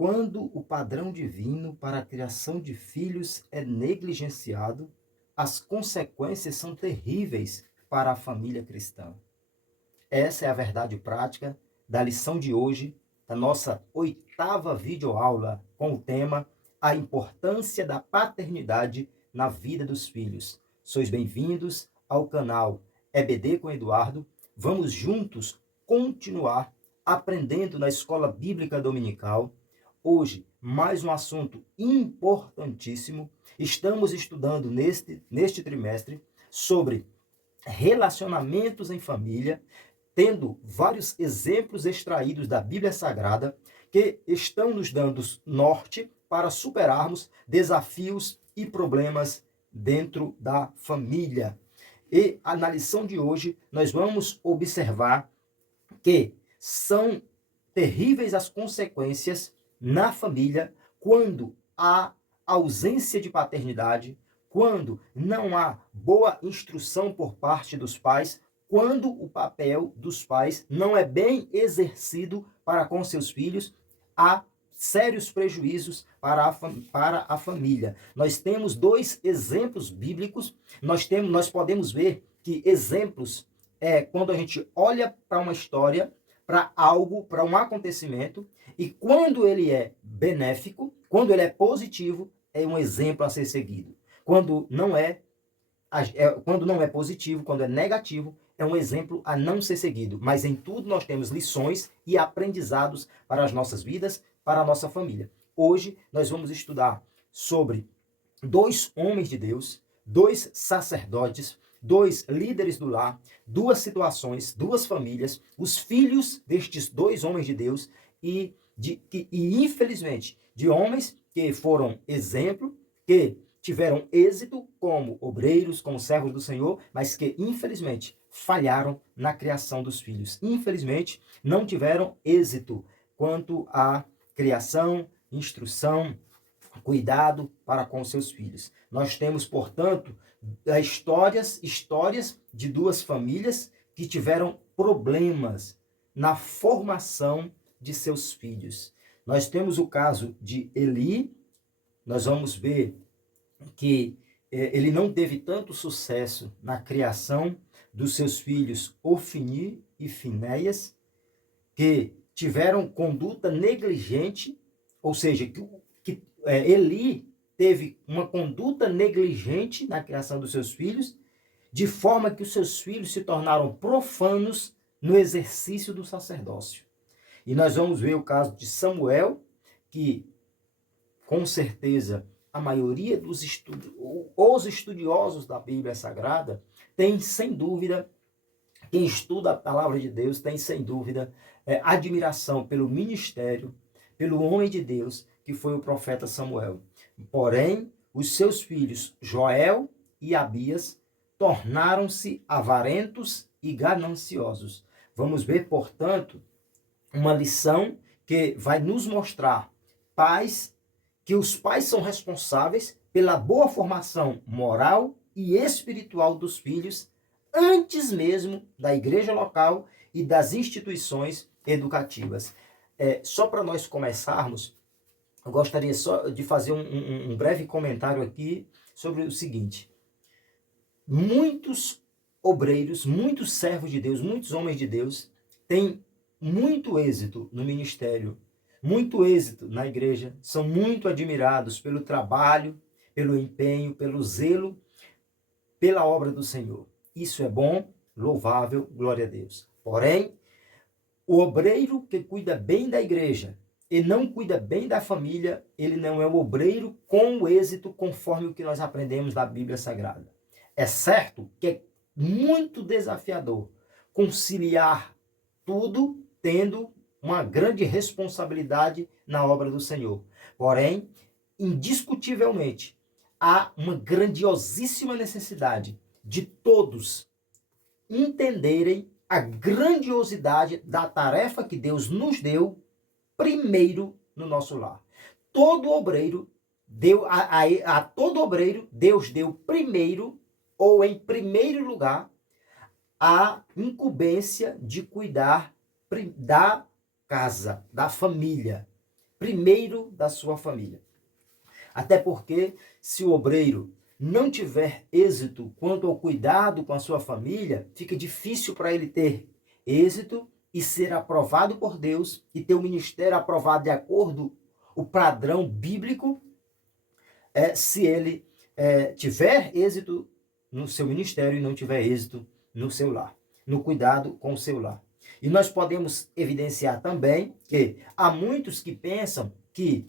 Quando o padrão divino para a criação de filhos é negligenciado, as consequências são terríveis para a família cristã. Essa é a verdade prática da lição de hoje, da nossa 8ª videoaula, com o tema A Importância da Paternidade na Vida dos Filhos. Sois bem-vindos ao canal EBD com Eduardo. Vamos juntos continuar aprendendo na Escola Bíblica Dominical. Hoje, mais um assunto importantíssimo. Estamos estudando neste trimestre sobre relacionamentos em família, tendo vários exemplos extraídos da Bíblia Sagrada que estão nos dando norte para superarmos desafios e problemas dentro da família. E na lição de hoje, nós vamos observar que são terríveis as consequências na família quando há ausência de paternidade, quando não há boa instrução por parte dos pais, quando o papel dos pais não é bem exercido para com seus filhos, há sérios prejuízos para a família. Nós temos dois exemplos bíblicos, nós podemos ver que exemplos quando a gente olha para uma história, para algo, para um acontecimento, e quando ele é benéfico, quando ele é positivo, é um exemplo a ser seguido. Quando não é positivo, quando é negativo, é um exemplo a não ser seguido. Mas em tudo nós temos lições e aprendizados para as nossas vidas, para a nossa família. Hoje nós vamos estudar sobre dois homens de Deus, dois sacerdotes, dois líderes do lar, duas situações, duas famílias, os filhos destes dois homens de Deus e infelizmente, de homens que foram exemplo, que tiveram êxito como obreiros, como servos do Senhor, mas que, infelizmente, falharam na criação dos filhos. Infelizmente, não tiveram êxito quanto à criação, instrução, cuidado para com seus filhos. Nós temos, portanto, histórias de duas famílias que tiveram problemas na formação de seus filhos. Nós temos o caso de Eli. Nós vamos ver que ele não teve tanto sucesso na criação dos seus filhos Ofni e Finéias, que tiveram conduta negligente, ou seja, que Eli teve uma conduta negligente na criação dos seus filhos, de forma que os seus filhos se tornaram profanos no exercício do sacerdócio. E nós vamos ver o caso de Samuel, que com certeza a maioria dos estudiosos da Bíblia Sagrada tem, sem dúvida, quem estuda a palavra de Deus tem, sem dúvida, admiração pelo ministério, pelo homem de Deus, que foi o profeta Samuel. Porém, os seus filhos Joel e Abias tornaram-se avarentos e gananciosos. Vamos ver, portanto, uma lição que vai nos mostrar que os pais são responsáveis pela boa formação moral e espiritual dos filhos, antes mesmo da igreja local e das instituições educativas. Só para nós começarmos, eu gostaria só de fazer um breve comentário aqui sobre o seguinte. Muitos obreiros, muitos servos de Deus, muitos homens de Deus têm muito êxito no ministério, muito êxito na igreja, são muito admirados pelo trabalho, pelo empenho, pelo zelo, pela obra do Senhor. Isso é bom, louvável, glória a Deus. Porém, o obreiro que cuida bem da igreja e não cuida bem da família, ele não é o obreiro com êxito conforme o que nós aprendemos da Bíblia Sagrada. É certo que é muito desafiador conciliar tudo tendo uma grande responsabilidade na obra do Senhor. Porém, indiscutivelmente, há uma grandiosíssima necessidade de todos entenderem a grandiosidade da tarefa que Deus nos deu primeiro no nosso lar. Todo obreiro, a todo obreiro, Deus deu primeiro, ou em primeiro lugar, a incumbência de cuidar da casa, da família. primeiro da sua família. Até porque, se o obreiro não tiver êxito quanto ao cuidado com a sua família, fica difícil para ele ter êxito e ser aprovado por Deus e ter o ministério aprovado de acordo com o padrão bíblico, se ele tiver êxito no seu ministério e não tiver êxito no seu lar, no cuidado com o seu lar. E nós podemos evidenciar também que há muitos que pensam que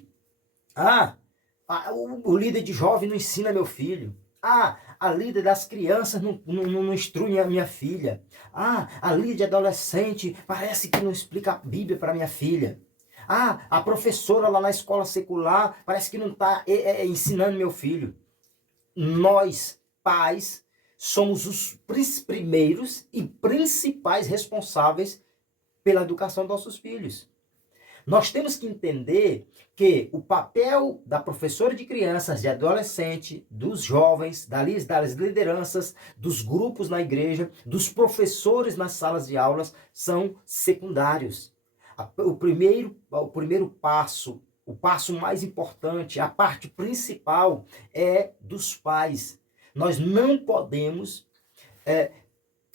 o líder de jovem não ensina meu filho. A líder das crianças não instrui a minha filha. A líder de adolescente parece que não explica a Bíblia para minha filha. A professora lá na escola secular parece que não está ensinando meu filho. Nós, pais, somos os primeiros e principais responsáveis pela educação dos nossos filhos. Nós temos que entender que o papel da professora de crianças, de adolescente, dos jovens, das lideranças, dos grupos na igreja, dos professores nas salas de aulas, são secundários. O primeiro passo, o passo mais importante, a parte principal é dos pais. Nós não podemos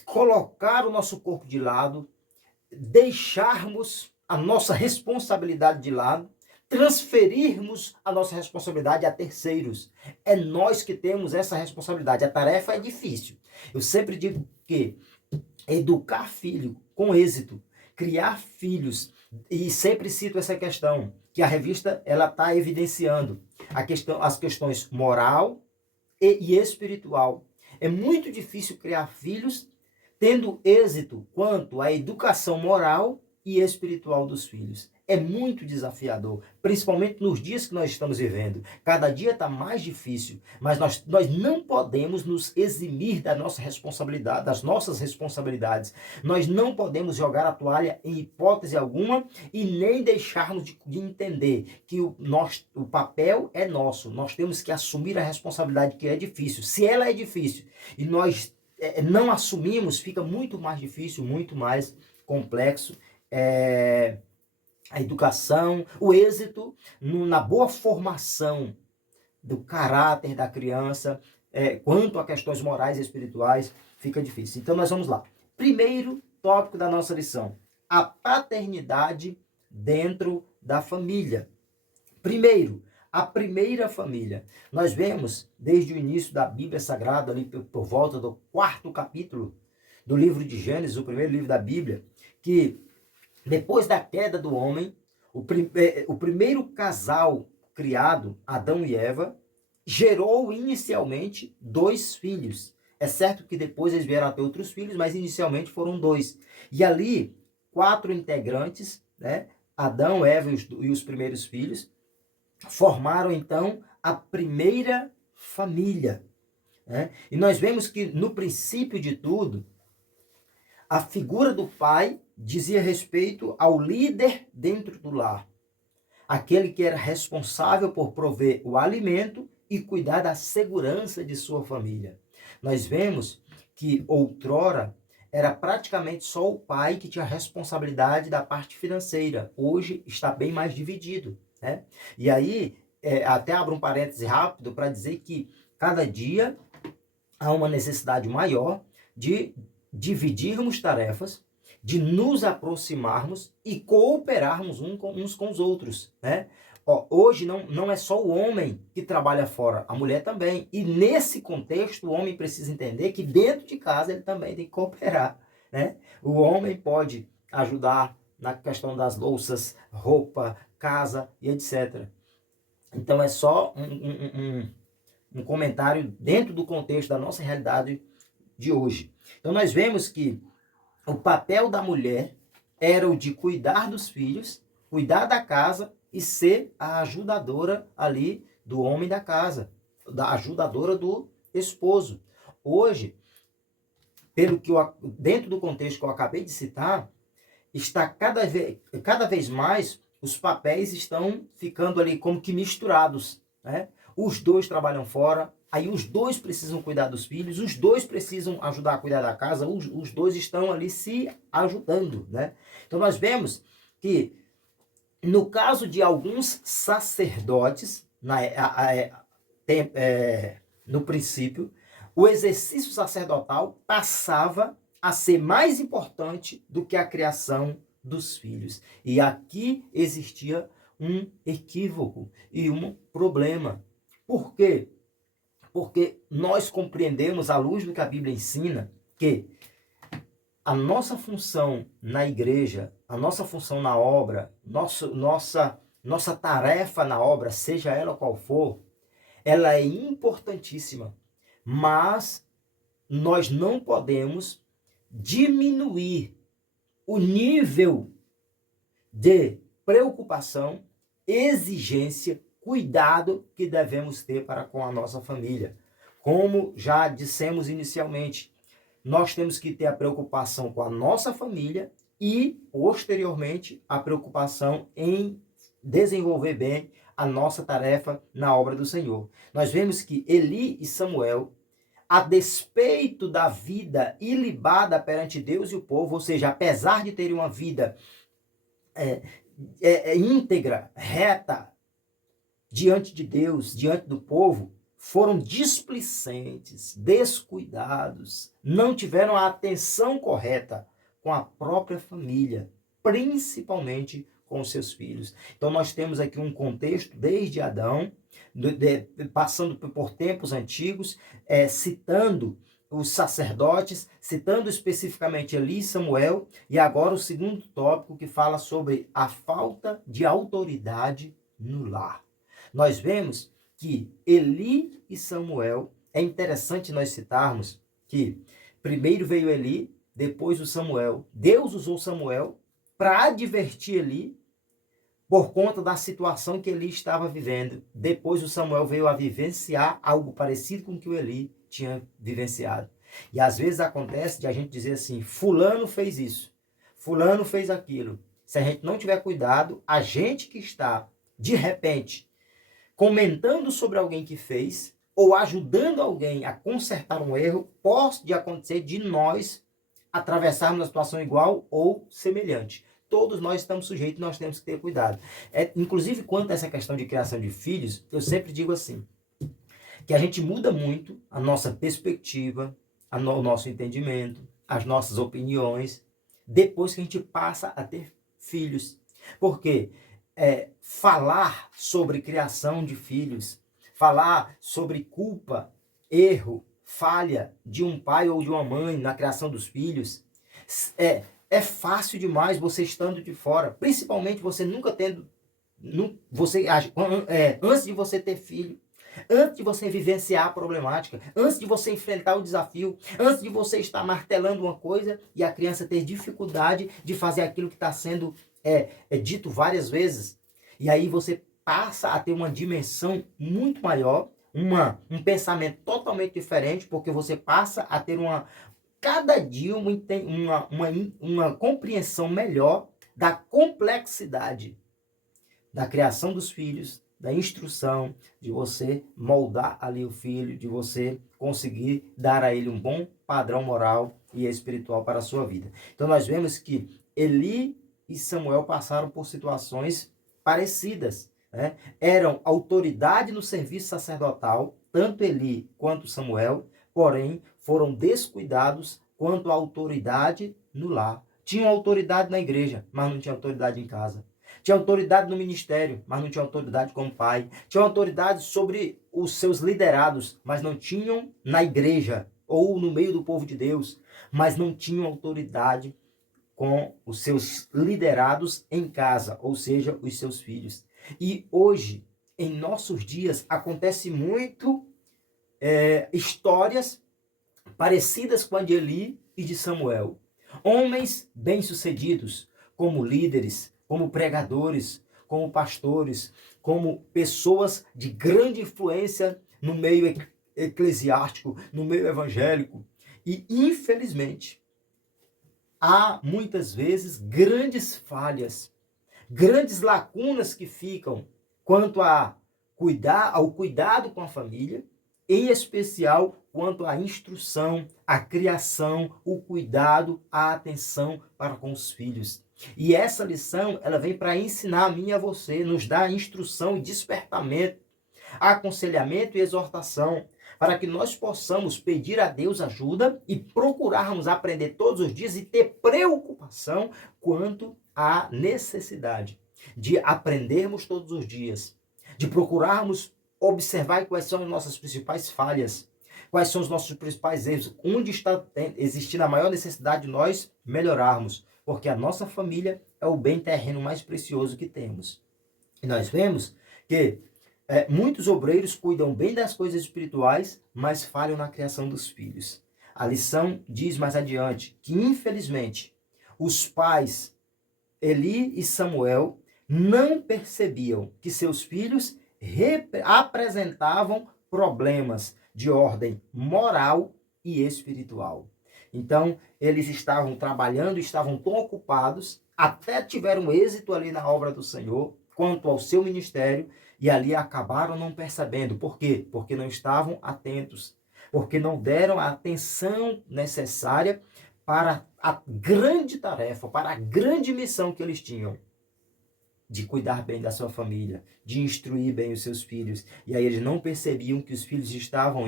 colocar o nosso corpo de lado, deixarmos a nossa responsabilidade de lado, transferirmos a nossa responsabilidade a terceiros. É nós que temos essa responsabilidade. A tarefa é difícil. Eu sempre digo que educar filho com êxito, criar filhos, e sempre cito essa questão, que a revista ela está evidenciando as questões moral e espiritual. É muito difícil criar filhos tendo êxito quanto à educação moral e espiritual dos filhos. É muito desafiador, principalmente nos dias que nós estamos vivendo. Cada dia está mais difícil, mas nós não podemos nos eximir da nossa responsabilidade, das nossas responsabilidades. Nós não podemos jogar a toalha em hipótese alguma e nem deixarmos de entender que o papel é nosso. Nós temos que assumir a responsabilidade, que é difícil. Se ela é difícil e nós não assumimos, fica muito mais difícil, muito mais complexo. A educação, o êxito na boa formação do caráter da criança, quanto a questões morais e espirituais, fica difícil. Então nós vamos lá. Primeiro tópico da nossa lição: a paternidade dentro da família. Primeiro, a primeira família. Nós vemos desde o início da Bíblia Sagrada, ali por volta do 4º capítulo do livro de Gênesis, o primeiro livro da Bíblia, que depois da queda do homem, o primeiro casal criado, Adão e Eva, gerou inicialmente 2 filhos. É certo que depois eles vieram a ter outros filhos, mas inicialmente foram 2. E ali, 4 integrantes, né? Adão, Eva e os primeiros filhos, formaram então a primeira família. Né? E nós vemos que no princípio de tudo, a figura do pai dizia respeito ao líder dentro do lar. Aquele que era responsável por prover o alimento e cuidar da segurança de sua família. Nós vemos que outrora era praticamente só o pai que tinha a responsabilidade da parte financeira. Hoje está bem mais dividido. Né? E aí, até abro um parêntese rápido para dizer que cada dia há uma necessidade maior de dividirmos tarefas, de nos aproximarmos e cooperarmos uns com os outros, né? Hoje não é só o homem que trabalha fora, a mulher também. E nesse contexto, o homem precisa entender que dentro de casa ele também tem que cooperar, né? O homem pode ajudar na questão das louças, roupa, casa e etc. Então é só um comentário dentro do contexto da nossa realidade de hoje. Então nós vemos que o papel da mulher era o de cuidar dos filhos, cuidar da casa e ser a ajudadora ali do homem da casa, da ajudadora do esposo. Hoje, dentro do contexto que eu acabei de citar, está cada vez mais os papéis estão ficando ali como que misturados, né? Os 2 trabalham fora, aí os 2 precisam cuidar dos filhos, os 2 precisam ajudar a cuidar da casa, os 2 estão ali se ajudando, né? Então nós vemos que no caso de alguns sacerdotes, no princípio, o exercício sacerdotal passava a ser mais importante do que a criação dos filhos. E aqui existia um equívoco e um problema. Por quê? Porque nós compreendemos, à luz do que a Bíblia ensina, que a nossa função na igreja, a nossa função na obra, nossa tarefa na obra, seja ela qual for, ela é importantíssima, mas nós não podemos diminuir o nível de preocupação, exigência, cuidado que devemos ter para com a nossa família. Como já dissemos inicialmente, nós temos que ter a preocupação com a nossa família e, posteriormente, a preocupação em desenvolver bem a nossa tarefa na obra do Senhor. Nós vemos que Eli e Samuel, a despeito da vida ilibada perante Deus e o povo, ou seja, apesar de terem uma vida íntegra, reta, diante de Deus, diante do povo, foram displicentes, descuidados, não tiveram a atenção correta com a própria família, principalmente com os seus filhos. Então nós temos aqui um contexto desde Adão, passando por tempos antigos, citando os sacerdotes, citando especificamente Eli e Samuel, e agora o segundo tópico que fala sobre a falta de autoridade no lar. Nós vemos que Eli e Samuel, é interessante nós citarmos que primeiro veio Eli, depois o Samuel. Deus usou Samuel para advertir Eli por conta da situação que Eli estava vivendo. Depois o Samuel veio a vivenciar algo parecido com o que o Eli tinha vivenciado. E às vezes acontece de a gente dizer assim, fulano fez isso, fulano fez aquilo. Se a gente não tiver cuidado, a gente que está, de repente, comentando sobre alguém que fez, ou ajudando alguém a consertar um erro, pode acontecer de nós atravessarmos uma situação igual ou semelhante. Todos nós estamos sujeitos, nós temos que ter cuidado. Inclusive, quanto a essa questão de criação de filhos, eu sempre digo assim, que a gente muda muito a nossa perspectiva, o nosso entendimento, as nossas opiniões, depois que a gente passa a ter filhos. Porque falar sobre criação de filhos, falar sobre culpa, erro, falha de um pai ou de uma mãe na criação dos filhos, é fácil demais você estando de fora, principalmente você nunca tendo, antes de você ter filho, antes de você vivenciar a problemática, antes de você enfrentar o desafio, antes de você estar martelando uma coisa e a criança ter dificuldade de fazer aquilo que está sendo dito várias vezes. E aí você passa a ter uma dimensão muito maior, um pensamento totalmente diferente, porque você passa a ter cada dia uma compreensão melhor da complexidade da criação dos filhos, da instrução, de você moldar ali o filho, de você conseguir dar a ele um bom padrão moral e espiritual para a sua vida. Então nós vemos que Eli e Samuel passaram por situações parecidas, né? Eram autoridade no serviço sacerdotal, tanto Eli quanto Samuel, porém foram descuidados quanto à autoridade no lar. Tinham autoridade na igreja, mas não tinham autoridade em casa. Tinha autoridade no ministério, mas não tinha autoridade como pai. Tinha autoridade sobre os seus liderados, mas não tinham na igreja ou no meio do povo de Deus, mas não tinham autoridade com os seus liderados em casa, ou seja, os seus filhos. E hoje, em nossos dias, acontece muito histórias parecidas com a de Eli e de Samuel. Homens bem-sucedidos, como líderes, como pregadores, como pastores, como pessoas de grande influência no meio eclesiástico, no meio evangélico. E, infelizmente, há muitas vezes grandes falhas, grandes lacunas que ficam quanto ao cuidado com a família, em especial quanto à instrução, à criação, o cuidado, a atenção para com os filhos. E essa lição, ela vem para ensinar a mim e a você, nos dar instrução e despertamento, aconselhamento e exortação, para que nós possamos pedir a Deus ajuda e procurarmos aprender todos os dias e ter preocupação quanto à necessidade de aprendermos todos os dias, de procurarmos observar quais são as nossas principais falhas, quais são os nossos principais erros, onde está existindo a maior necessidade de nós melhorarmos, porque a nossa família é o bem terreno mais precioso que temos. E nós vemos que muitos obreiros cuidam bem das coisas espirituais, mas falham na criação dos filhos. A lição diz mais adiante que, infelizmente, os pais Eli e Samuel não percebiam que seus filhos apresentavam problemas de ordem moral e espiritual. Então, eles estavam trabalhando, estavam tão ocupados, até tiveram êxito ali na obra do Senhor, quanto ao seu ministério, e ali acabaram não percebendo. Por quê? Porque não estavam atentos, porque não deram a atenção necessária para a grande tarefa, para a grande missão que eles tinham, de cuidar bem da sua família, de instruir bem os seus filhos. E aí eles não percebiam que os filhos estavam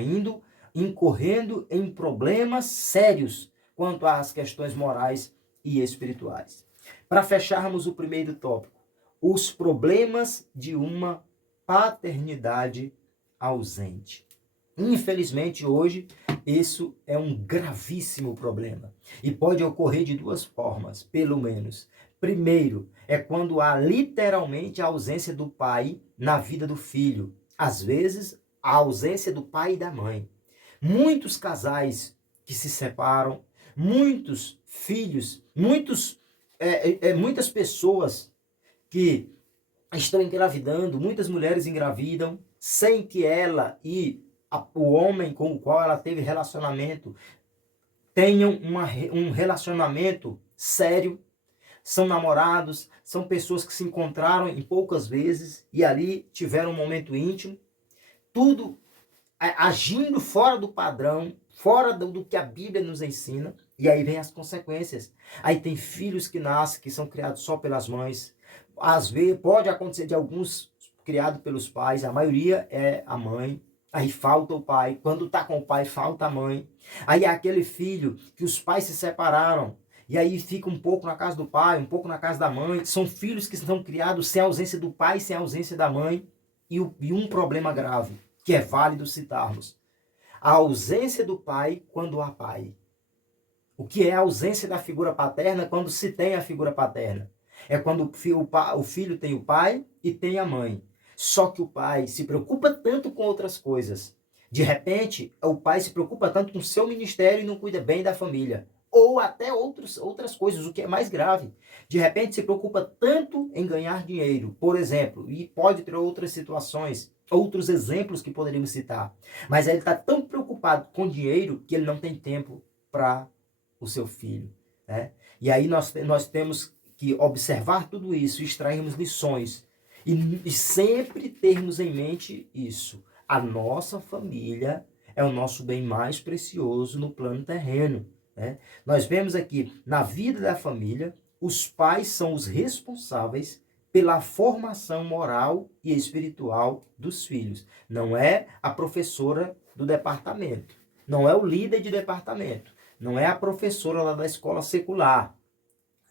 incorrendo em problemas sérios quanto às questões morais e espirituais. Para fecharmos o primeiro tópico, os problemas de uma paternidade ausente. Infelizmente, hoje, isso é um gravíssimo problema. E pode ocorrer de duas formas, pelo menos. Primeiro, é quando há literalmente a ausência do pai na vida do filho. Às vezes, a ausência do pai e da mãe. Muitos casais que se separam, muitos filhos, muitas pessoas que estão engravidando, muitas mulheres engravidam, sem que ela e o homem com o qual ela teve relacionamento tenham um relacionamento sério. São namorados, são pessoas que se encontraram em poucas vezes e ali tiveram um momento íntimo, tudo agindo fora do padrão, fora do que a Bíblia nos ensina, e aí vem as consequências. Aí tem filhos que nascem, que são criados só pelas mães. Às vezes pode acontecer de alguns criados pelos pais, a maioria é a mãe. Aí falta o pai, quando está com o pai falta a mãe. Aí é aquele filho que os pais se separaram, e aí fica um pouco na casa do pai, um pouco na casa da mãe. São filhos que são criados sem a ausência do pai, sem a ausência da mãe. E um problema grave, que é válido citarmos: a ausência do pai quando há pai. O que é a ausência da figura paterna quando se tem a figura paterna? É quando o filho tem o pai e tem a mãe. Só que o pai se preocupa tanto com outras coisas. De repente, o pai se preocupa tanto com o seu ministério e não cuida bem da família. Ou até outras coisas, o que é mais grave. De repente, se preocupa tanto em ganhar dinheiro, por exemplo, e pode ter outras situações, outros exemplos que poderíamos citar. Mas ele está tão preocupado com dinheiro que ele não tem tempo para o seu filho, né? E aí nós temos que observar tudo isso, extrairmos lições e sempre termos em mente isso. A nossa família é o nosso bem mais precioso no plano terreno, né? Nós vemos aqui, na vida da família, os pais são os responsáveis pela formação moral e espiritual dos filhos. Não é a professora do departamento, não é o líder de departamento, não é a professora lá da escola secular.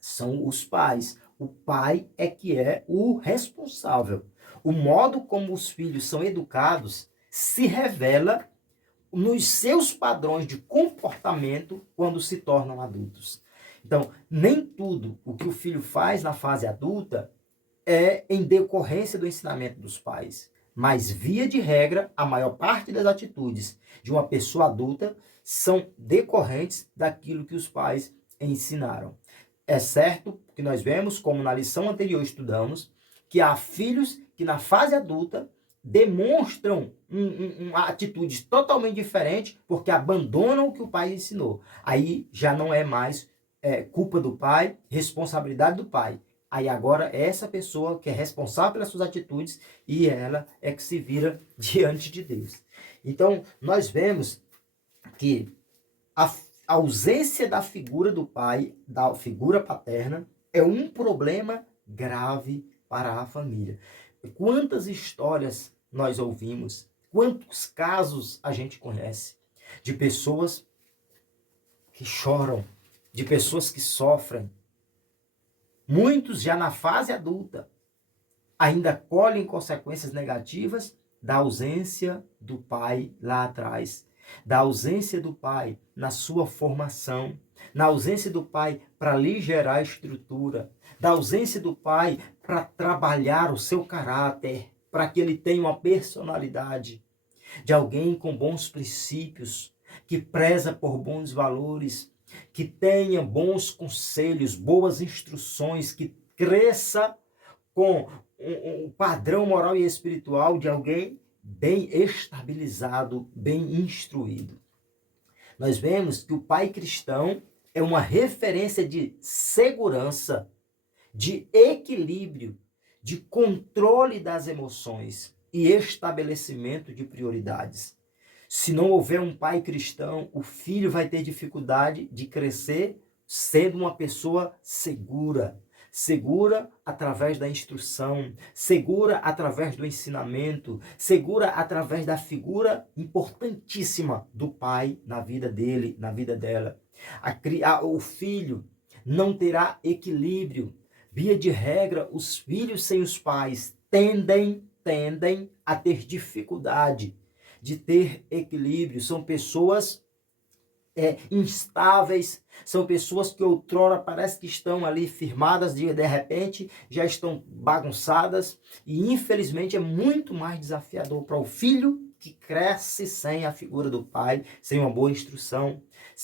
São os pais. O pai é que é o responsável. O modo como os filhos são educados se revela nos seus padrões de comportamento quando se tornam adultos. Então, nem tudo o que o filho faz na fase adulta é em decorrência do ensinamento dos pais. Mas, via de regra, a maior parte das atitudes de uma pessoa adulta são decorrentes daquilo que os pais ensinaram. É certo que nós vemos, como na lição anterior estudamos, que há filhos que na fase adulta demonstram uma atitude totalmente diferente porque abandonam o que o pai ensinou. Aí já não é mais culpa do pai, responsabilidade do pai. Aí agora é essa pessoa que é responsável pelas suas atitudes e ela é que se vira diante de Deus. Então, nós vemos que a ausência da figura do pai, da figura paterna, É um problema grave para a família. Quantas histórias nós ouvimos, quantos casos a gente conhece de pessoas que choram, de pessoas que sofrem, muitos já na fase adulta, ainda colhem consequências negativas da ausência do pai lá atrás, da ausência do pai na sua formação, na ausência do pai para lhe gerar a estrutura, da ausência do pai para trabalhar o seu caráter, para que ele tenha uma personalidade de alguém com bons princípios, que preza por bons valores, que tenha bons conselhos, boas instruções, que cresça com um padrão moral e espiritual de alguém bem estabilizado, bem instruído. Nós vemos que o pai cristão é uma referência de segurança, de equilíbrio, de controle das emoções e estabelecimento de prioridades. Se não houver um pai cristão, o filho vai ter dificuldade de crescer sendo uma pessoa segura. Segura através da instrução, segura através do ensinamento, segura através da figura importantíssima do pai na vida dele, na vida dela. O filho não terá equilíbrio. Via de regra, os filhos sem os pais tendem a ter dificuldade de ter equilíbrio. São pessoas instáveis, são pessoas que outrora parece que estão ali firmadas, de repente já estão bagunçadas, e infelizmente é muito mais desafiador para o filho que cresce sem a figura do pai, sem uma boa instrução,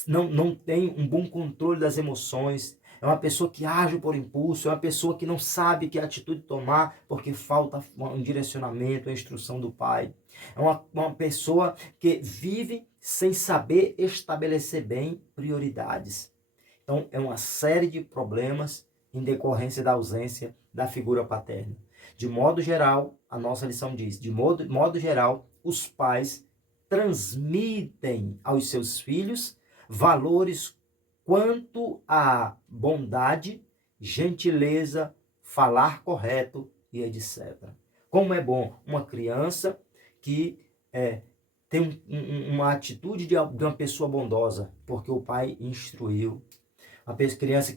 não tem um bom controle das emoções, é uma pessoa que age por impulso, é uma pessoa que não sabe que atitude tomar porque falta um direcionamento, uma instrução do pai. É uma pessoa que vive sem saber estabelecer bem prioridades. Então, é uma série de problemas em decorrência da ausência da figura paterna. De modo geral, a nossa lição diz, de modo geral, os pais transmitem aos seus filhos valores quanto à bondade, gentileza, falar correto e etc. Como é bom uma criança que tem uma atitude de uma pessoa bondosa, porque o pai instruiu. Uma criança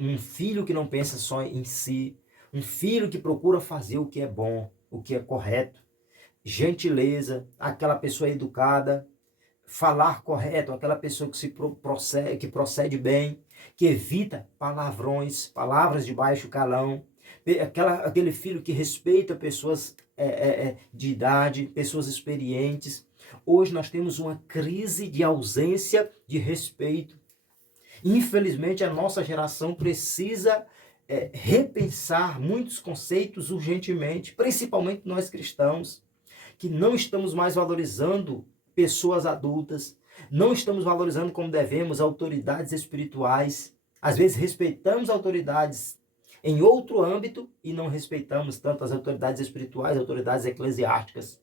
um filho que não pensa só em si, um filho que procura fazer o que é bom, o que é correto. Gentileza, aquela pessoa educada, falar correto, aquela pessoa que procede bem, que evita palavrões, palavras de baixo calão, aquele filho que respeita pessoas de idade, pessoas experientes. Hoje nós temos uma crise de ausência de respeito. Infelizmente, a nossa geração precisa repensar muitos conceitos urgentemente, principalmente nós cristãos, que não estamos mais valorizando pessoas adultas, não estamos valorizando como devemos autoridades espirituais. Às vezes respeitamos autoridades em outro âmbito e não respeitamos tanto as autoridades espirituais, autoridades eclesiásticas.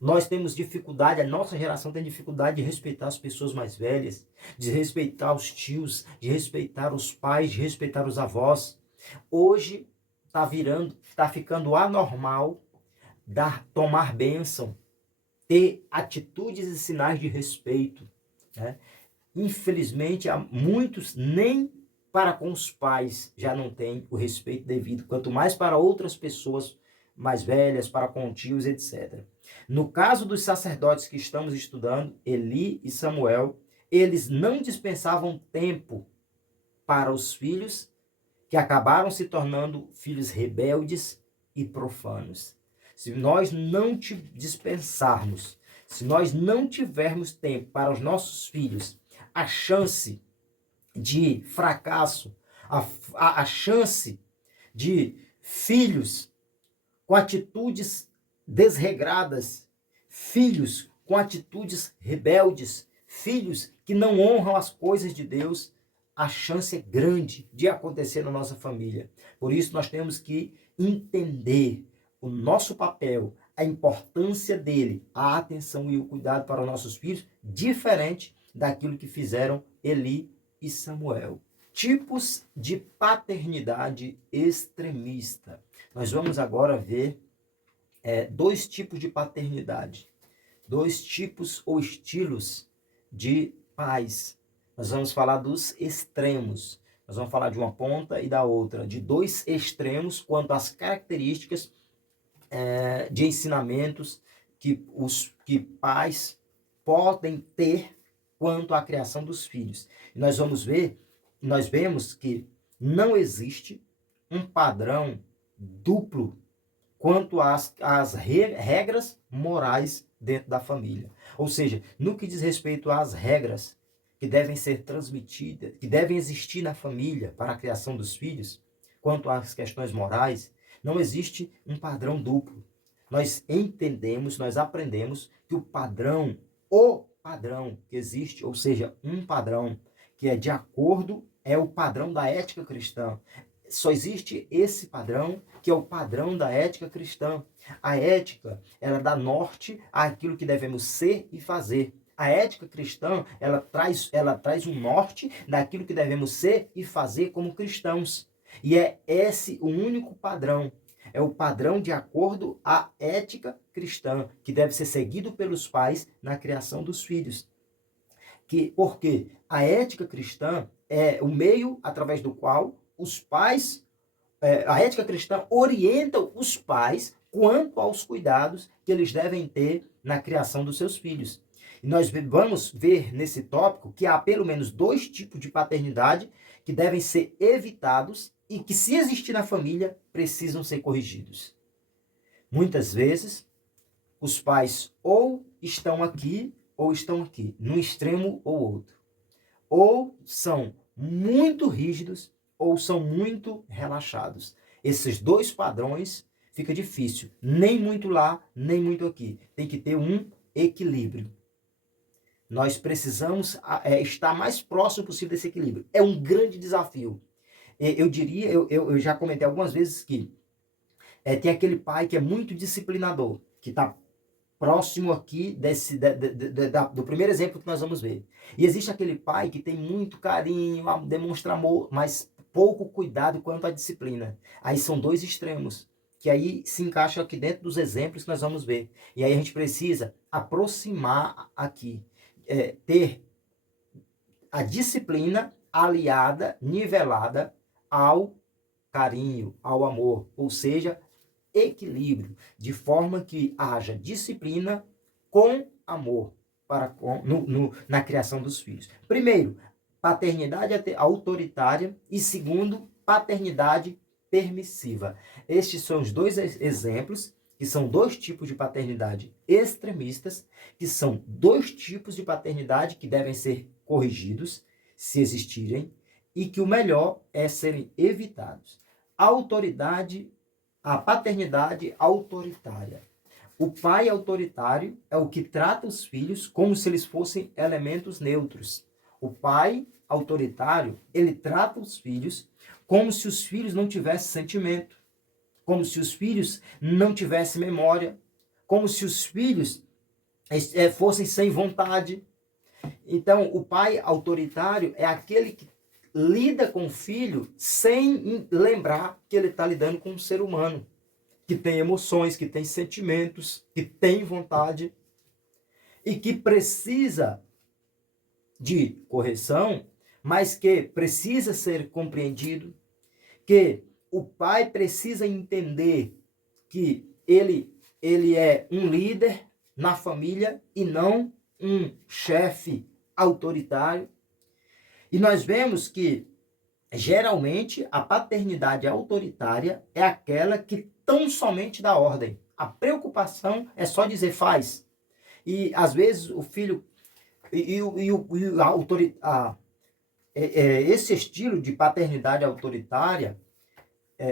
Nós temos dificuldade, a nossa geração tem dificuldade de respeitar as pessoas mais velhas, de respeitar os tios, de respeitar os pais, de respeitar os avós. Hoje está ficando anormal tomar bênção, ter atitudes e sinais de respeito, né? Infelizmente, há muitos nem para com os pais já não têm o respeito devido, quanto mais para outras pessoas mais velhas, para com tios, etc. No caso dos sacerdotes que estamos estudando, Eli e Samuel, eles não dispensavam tempo para os filhos que acabaram se tornando filhos rebeldes e profanos. Se nós não dispensarmos, se nós não tivermos tempo para os nossos filhos, a chance de fracasso, a chance de filhos com atitudes desregradas, filhos com atitudes rebeldes, filhos que não honram as coisas de Deus, a chance é grande de acontecer na nossa família. Por isso nós temos que entender o nosso papel, a importância dele, a atenção e o cuidado para os nossos filhos, diferente daquilo que fizeram Eli e Samuel. Tipos de paternidade extremista. Nós vamos agora ver dois tipos de paternidade, dois tipos ou estilos de pais. Nós vamos falar dos extremos. Nós vamos falar de uma ponta e da outra, de dois extremos quanto às características de ensinamentos que pais podem ter quanto à criação dos filhos. E nós vemos que não existe um padrão duplo quanto às regras morais dentro da família. Ou seja, no que diz respeito às regras que devem ser transmitidas, que devem existir na família para a criação dos filhos, quanto às questões morais, não existe um padrão duplo. Nós entendemos, nós aprendemos que o padrão que existe, ou seja, um padrão que é de acordo, é o padrão da ética cristã. Só existe esse padrão, que é o padrão da ética cristã. A ética, ela dá norte àquilo que devemos ser e fazer. A ética cristã, ela traz um norte daquilo que devemos ser e fazer como cristãos. E é esse o único padrão. É o padrão de acordo à ética cristã, que deve ser seguido pelos pais na criação dos filhos. Porque a ética cristã é o meio através do qual os pais, a ética cristã orienta os pais quanto aos cuidados que eles devem ter na criação dos seus filhos. E nós vamos ver nesse tópico que há pelo menos dois tipos de paternidade que devem ser evitados e que, se existir na família, precisam ser corrigidos. Muitas vezes, os pais ou estão aqui, num extremo ou outro. Ou são muito rígidos, ou são muito relaxados. Esses dois padrões fica difícil. Nem muito lá, nem muito aqui. Tem que ter um equilíbrio. Nós precisamos estar mais próximo possível desse equilíbrio. É um grande desafio. Eu já comentei algumas vezes que tem aquele pai que é muito disciplinador, que está próximo aqui do primeiro exemplo que nós vamos ver. E existe aquele pai que tem muito carinho, demonstra amor, mas pouco cuidado quanto à disciplina. Aí são dois extremos, que aí se encaixam aqui dentro dos exemplos que nós vamos ver. E aí a gente precisa aproximar aqui, ter a disciplina aliada, nivelada ao carinho, ao amor, ou seja, equilíbrio, de forma que haja disciplina com amor na criação dos filhos. Primeiro, paternidade autoritária e segundo, paternidade permissiva. Estes são os dois exemplos, que são dois tipos de paternidade extremistas, que são dois tipos de paternidade que devem ser corrigidos, se existirem, e que o melhor é serem evitados. A paternidade autoritária. O pai autoritário é o que trata os filhos como se eles fossem elementos neutros. O pai autoritário, ele trata os filhos como se os filhos não tivessem sentimento, como se os filhos não tivessem memória, como se os filhos fossem sem vontade. Então, o pai autoritário é aquele que lida com o filho sem lembrar que ele está lidando com um ser humano, que tem emoções, que tem sentimentos, que tem vontade e que precisa de correção, mas que precisa ser compreendido, que o pai precisa entender que ele é um líder na família e não um chefe autoritário. E nós vemos que, geralmente, a paternidade autoritária é aquela que tão somente dá ordem. A preocupação é só dizer faz. E, às vezes, o filho... esse estilo de paternidade autoritária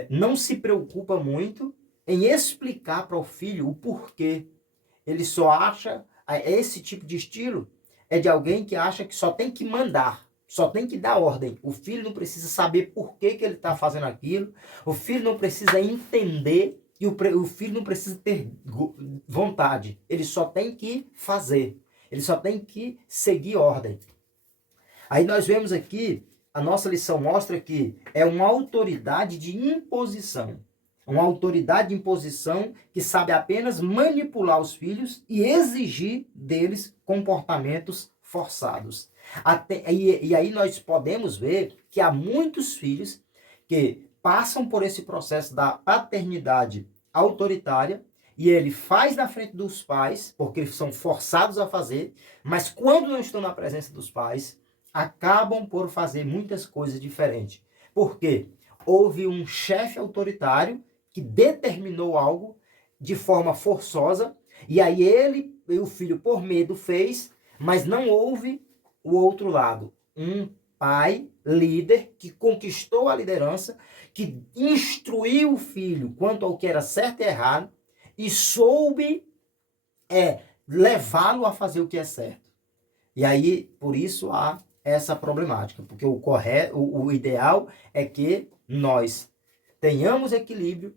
não se preocupa muito em explicar para o filho o porquê. Ele só acha... Esse tipo de estilo é de alguém que acha que só tem que mandar, só tem que dar ordem. O filho não precisa saber por que ele está fazendo aquilo. O filho não precisa entender e o filho não precisa ter vontade. Ele só tem que fazer. Ele só tem que seguir ordem. Aí nós vemos aqui a nossa lição mostra que é uma autoridade de imposição. Uma autoridade de imposição que sabe apenas manipular os filhos e exigir deles comportamentos forçados. E aí nós podemos ver que há muitos filhos que passam por esse processo da paternidade autoritária e ele faz na frente dos pais, porque eles são forçados a fazer, mas quando não estão na presença dos pais, acabam por fazer muitas coisas diferentes. Por quê? Houve um chefe autoritário que determinou algo de forma forçosa, e aí ele e o filho, por medo, fez, mas não houve o outro lado. Um pai, líder, que conquistou a liderança, que instruiu o filho quanto ao que era certo e errado, e soube levá-lo a fazer o que é certo. E aí, por isso, há essa problemática, porque o ideal é que nós tenhamos equilíbrio,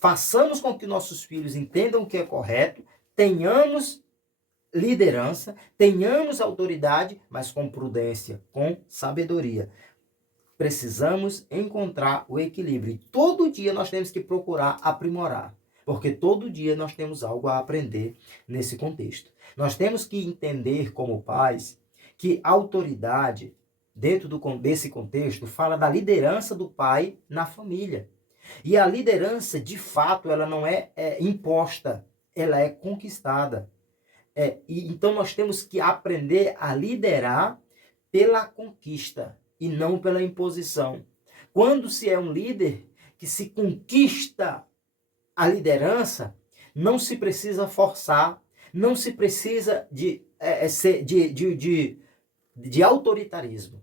façamos com que nossos filhos entendam o que é correto, tenhamos liderança, tenhamos autoridade, mas com prudência, com sabedoria. Precisamos encontrar o equilíbrio. E todo dia nós temos que procurar aprimorar, porque todo dia nós temos algo a aprender nesse contexto. Nós temos que entender como pais que autoridade, dentro desse contexto, fala da liderança do pai na família. E a liderança, de fato, ela não é imposta, ela é conquistada. E então nós temos que aprender a liderar pela conquista e não pela imposição. Quando se é um líder que se conquista a liderança, não se precisa forçar, não se precisa de autoritarismo.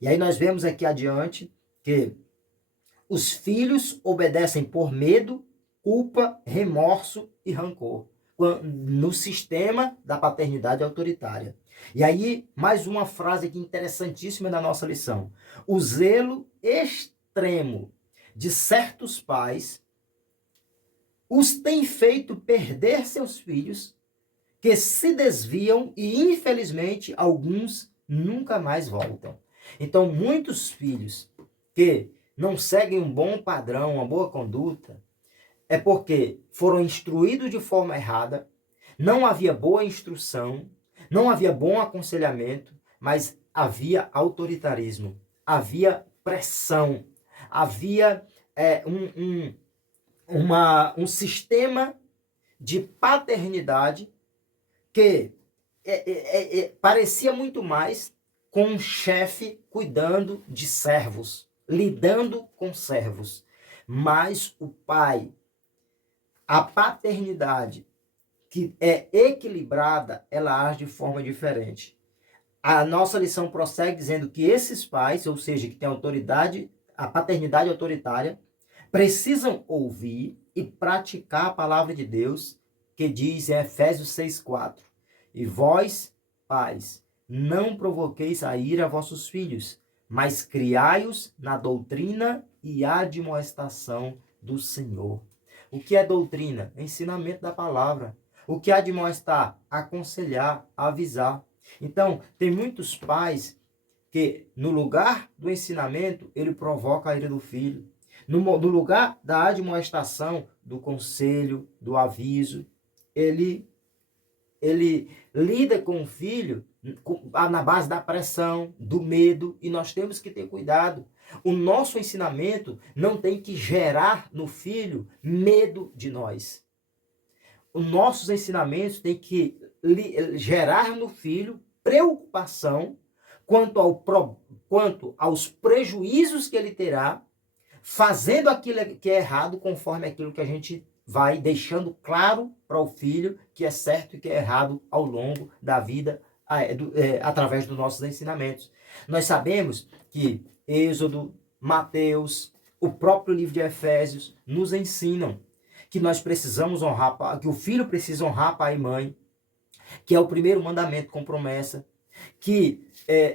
E aí nós vemos aqui adiante que os filhos obedecem por medo, culpa, remorso e rancor, no sistema da paternidade autoritária. E aí, mais uma frase aqui interessantíssima da nossa lição. O zelo extremo de certos pais os tem feito perder seus filhos, que se desviam e, infelizmente, alguns nunca mais voltam. Então, muitos filhos que não seguem um bom padrão, uma boa conduta, é porque foram instruídos de forma errada, não havia boa instrução, não havia bom aconselhamento, mas havia autoritarismo, havia pressão, havia um sistema de paternidade que parecia muito mais com um chefe cuidando de servos, lidando com servos. Mas o pai, a paternidade que é equilibrada, ela age de forma diferente. A nossa lição prossegue dizendo que esses pais, ou seja, que têm autoridade, a paternidade autoritária, precisam ouvir e praticar a palavra de Deus, que diz em Efésios 6,4: E vós, pais, não provoqueis a ira a vossos filhos, mas criai-os na doutrina e admoestação do Senhor. O que é doutrina? Ensinamento da palavra. O que admoestar? Aconselhar, avisar. Então, tem muitos pais que, no lugar do ensinamento, ele provoca a ira do filho. No lugar da admoestação, do conselho, do aviso, ele lida com o filho na base da pressão, do medo, e nós temos que ter cuidado. O nosso ensinamento não tem que gerar no filho medo de nós. Os nossos ensinamentos têm que gerar no filho preocupação quanto aos prejuízos que ele terá, fazendo aquilo que é errado, conforme aquilo que a gente vai deixando claro para o filho que é certo e que é errado ao longo da vida, através dos nossos ensinamentos. Nós sabemos que Êxodo, Mateus, o próprio livro de Efésios nos ensinam que nós precisamos honrar, que o filho precisa honrar pai e mãe, que é o primeiro mandamento com promessa, que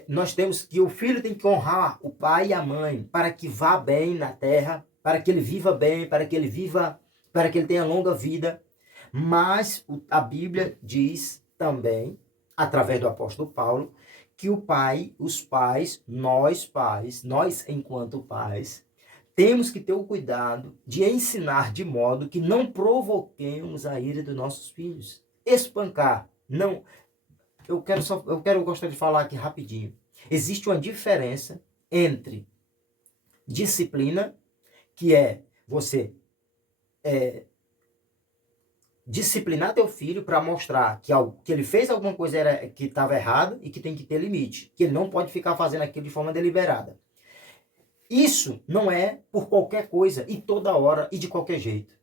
nós temos que o filho tem que honrar o pai e a mãe para que vá bem na terra, para que ele viva bem, para que ele tenha longa vida. Mas a Bíblia diz também, através do apóstolo Paulo, que os pais, nós enquanto pais, temos que ter o cuidado de ensinar de modo que não provoquemos a ira dos nossos filhos. Espancar, não. Eu gostaria de falar aqui rapidinho. Existe uma diferença entre disciplina, que é você disciplinar teu filho para mostrar que ele fez alguma coisa que estava errada e que tem que ter limite, que ele não pode ficar fazendo aquilo de forma deliberada. Isso não é por qualquer coisa e toda hora e de qualquer jeito.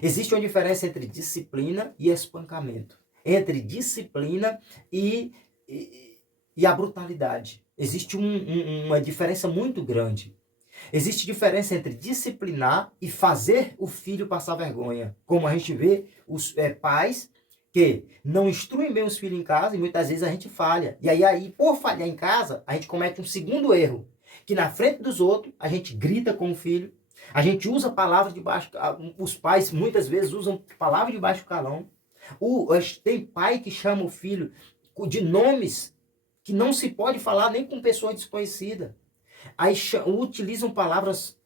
Existe uma diferença entre disciplina e espancamento, entre disciplina e a brutalidade. Existe uma diferença muito grande. Existe diferença entre disciplinar e fazer o filho passar vergonha. Como a gente vê os pais que não instruem bem os filhos em casa e muitas vezes a gente falha. E aí, por falhar em casa, a gente comete um segundo erro. Que na frente dos outros, a gente grita com o filho, a gente usa palavras de baixo... Os pais muitas vezes usam palavras de baixo calão. Tem pai que chama o filho de nomes que não se pode falar nem com pessoa desconhecida. Aí utilizam palavras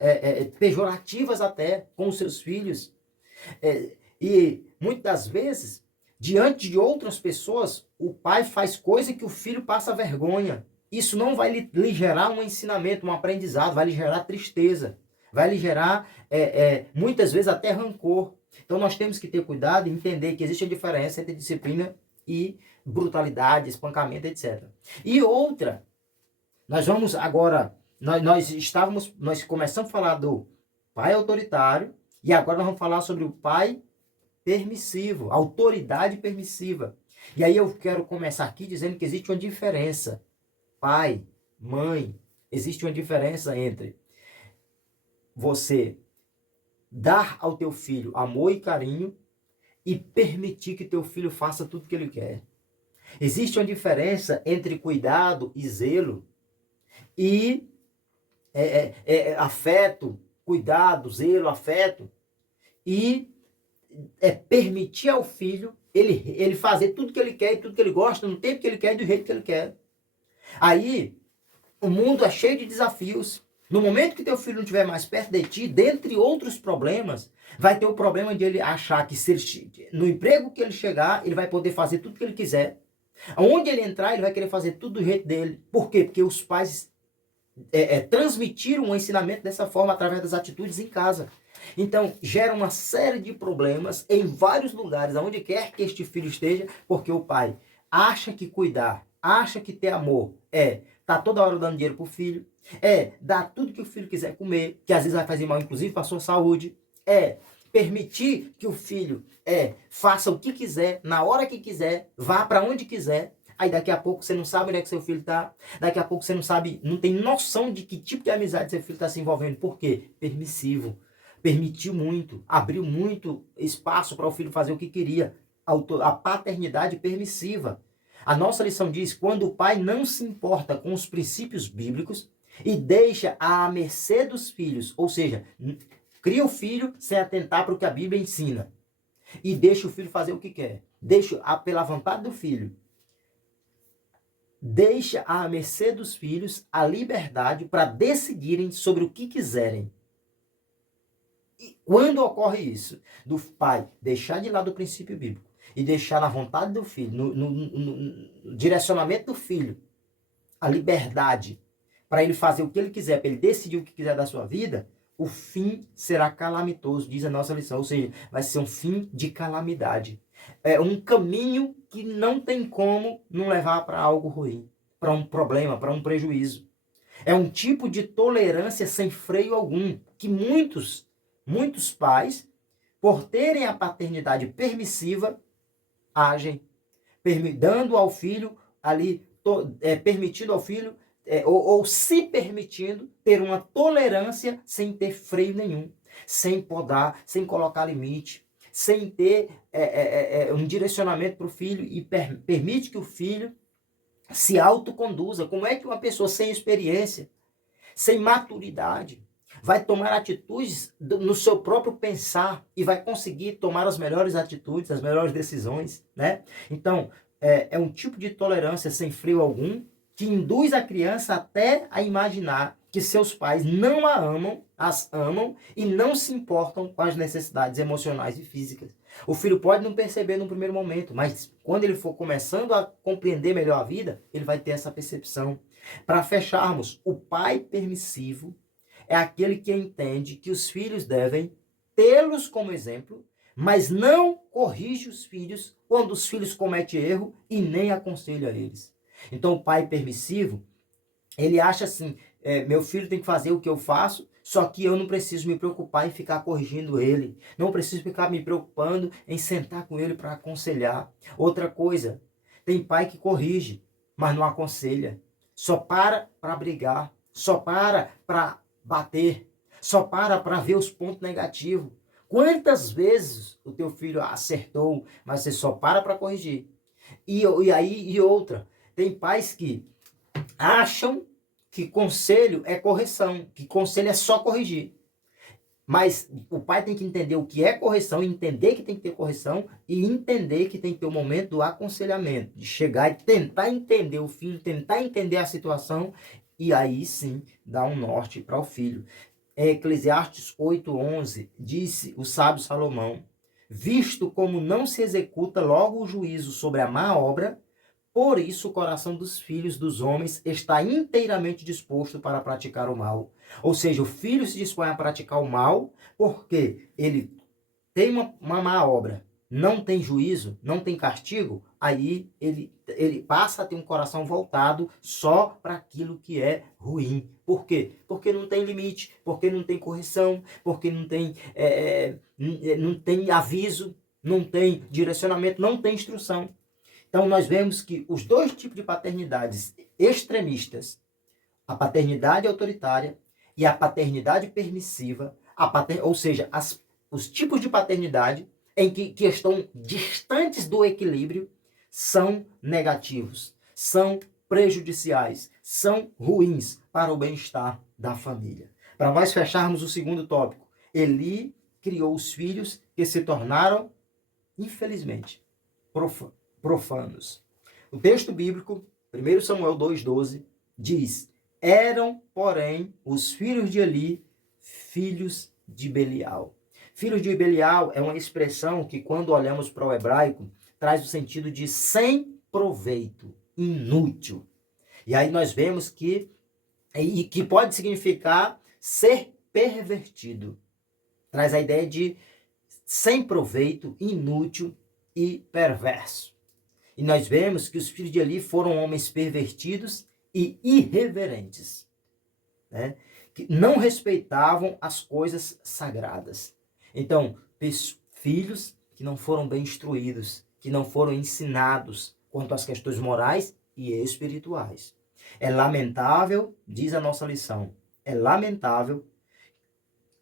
pejorativas até com os seus filhos. E muitas vezes, diante de outras pessoas, o pai faz coisa que o filho passa vergonha. Isso não vai lhe gerar um ensinamento, um aprendizado, vai lhe gerar tristeza. Vai lhe gerar, muitas vezes, até rancor. Então nós temos que ter cuidado e entender que existe a diferença entre disciplina e brutalidade, espancamento, etc. E outra, nós vamos agora... Nós começamos a falar do pai autoritário e agora nós vamos falar sobre o pai permissivo, autoridade permissiva. E aí eu quero começar aqui dizendo que existe uma diferença. Pai, mãe, existe uma diferença entre você dar ao teu filho amor e carinho e permitir que teu filho faça tudo que ele quer. Existe uma diferença entre cuidado e zelo e afeto, cuidado, zelo, afeto, e permitir ao filho ele fazer tudo que ele quer e tudo que ele gosta, no tempo que ele quer e do jeito que ele quer. Aí, o mundo é cheio de desafios. No momento que teu filho não estiver mais perto de ti, dentre outros problemas, vai ter o problema de ele achar que no emprego que ele chegar, ele vai poder fazer tudo que ele quiser. Onde ele entrar, ele vai querer fazer tudo do jeito dele. Por quê? Porque os pais transmitir um ensinamento dessa forma através das atitudes em casa. Então, gera uma série de problemas em vários lugares, aonde quer que este filho esteja, porque o pai acha que cuidar, acha que ter amor tá toda hora dando dinheiro pro filho, dar tudo que o filho quiser comer, que às vezes vai fazer mal, inclusive, para a sua saúde, permitir que o filho faça o que quiser, na hora que quiser, vá para onde quiser. Aí daqui a pouco você não sabe onde é que seu filho está. Daqui a pouco você não tem noção de que tipo de amizade seu filho está se envolvendo. Por quê? Permissivo. Permitiu muito, abriu muito espaço para o filho fazer o que queria. A paternidade permissiva. A nossa lição diz, quando o pai não se importa com os princípios bíblicos e deixa à mercê dos filhos, ou seja, cria o filho sem atentar para o que a Bíblia ensina. E deixa o filho fazer o que quer. Deixa pela vontade do filho. Deixa à mercê dos filhos a liberdade para decidirem sobre o que quiserem. E quando ocorre isso, do pai deixar de lado o princípio bíblico e deixar na vontade do filho, no direcionamento do filho, a liberdade para ele fazer o que ele quiser, para ele decidir o que quiser da sua vida, o fim será calamitoso, diz a nossa lição. Ou seja, vai ser um fim de calamidade. É um caminho que não tem como não levar para algo ruim, para um problema, para um prejuízo. É um tipo de tolerância sem freio algum, que muitos pais, por terem a paternidade permissiva, agem, dando ao filho ali, permitindo ao filho, ou se permitindo ter uma tolerância sem ter freio nenhum, sem podar, sem colocar limite, sem ter um direcionamento para o filho e permite que o filho se autoconduza. Como é que uma pessoa sem experiência, sem maturidade, vai tomar atitudes no seu próprio pensar e vai conseguir tomar as melhores atitudes, as melhores decisões, né? Então, é um tipo de tolerância sem freio algum que induz a criança até a imaginar que seus pais não a amam, as amam e não se importam com as necessidades emocionais e físicas. O filho pode não perceber no primeiro momento, mas quando ele for começando a compreender melhor a vida, ele vai ter essa percepção. Para fecharmos, o pai permissivo é aquele que entende que os filhos devem tê-los como exemplo, mas não corrige os filhos quando os filhos cometem erro e nem aconselha eles. Então o pai permissivo, ele acha assim, meu filho tem que fazer o que eu faço, só que eu não preciso me preocupar em ficar corrigindo ele. Não preciso ficar me preocupando em sentar com ele para aconselhar. Outra coisa, tem pai que corrige, mas não aconselha. Só para brigar, só para bater, só para ver os pontos negativos. Quantas vezes o teu filho acertou, mas você só para corrigir? E outra, tem pais que acham que conselho é correção, que conselho é só corrigir. Mas o pai tem que entender o que é correção, entender que tem que ter correção e entender que tem que ter o momento do aconselhamento, de chegar e tentar entender o filho, tentar entender a situação e aí sim dar um norte para o filho. Eclesiastes 8:11 disse o sábio Salomão: visto como não se executa logo o juízo sobre a má obra, por isso o coração dos filhos dos homens está inteiramente disposto para praticar o mal. Ou seja, o filho se dispõe a praticar o mal porque ele tem uma má obra, não tem juízo, não tem castigo, aí ele passa a ter um coração voltado só para aquilo que é ruim. Por quê? Porque não tem limite, porque não tem correção, porque não tem aviso, não tem direcionamento, não tem instrução. Então nós vemos que os dois tipos de paternidades extremistas, a paternidade autoritária e a paternidade permissiva, ou seja, os tipos de paternidade em que estão distantes do equilíbrio, são negativos, são prejudiciais, são ruins para o bem-estar da família. Para nós fecharmos o segundo tópico, Eli criou os filhos que se tornaram, infelizmente, profanos. O texto bíblico, 1 Samuel 2,12, diz: eram, porém, os filhos de Eli, filhos de Belial. Filhos de Belial é uma expressão que, quando olhamos para o hebraico, traz o sentido de sem proveito, inútil. E aí nós vemos que pode significar ser pervertido. Traz a ideia de sem proveito, inútil e perverso. E nós vemos que os filhos de Eli foram homens pervertidos e irreverentes, né? Que não respeitavam as coisas sagradas. Então, filhos que não foram bem instruídos, que não foram ensinados quanto às questões morais e espirituais. É lamentável, diz a nossa lição, é lamentável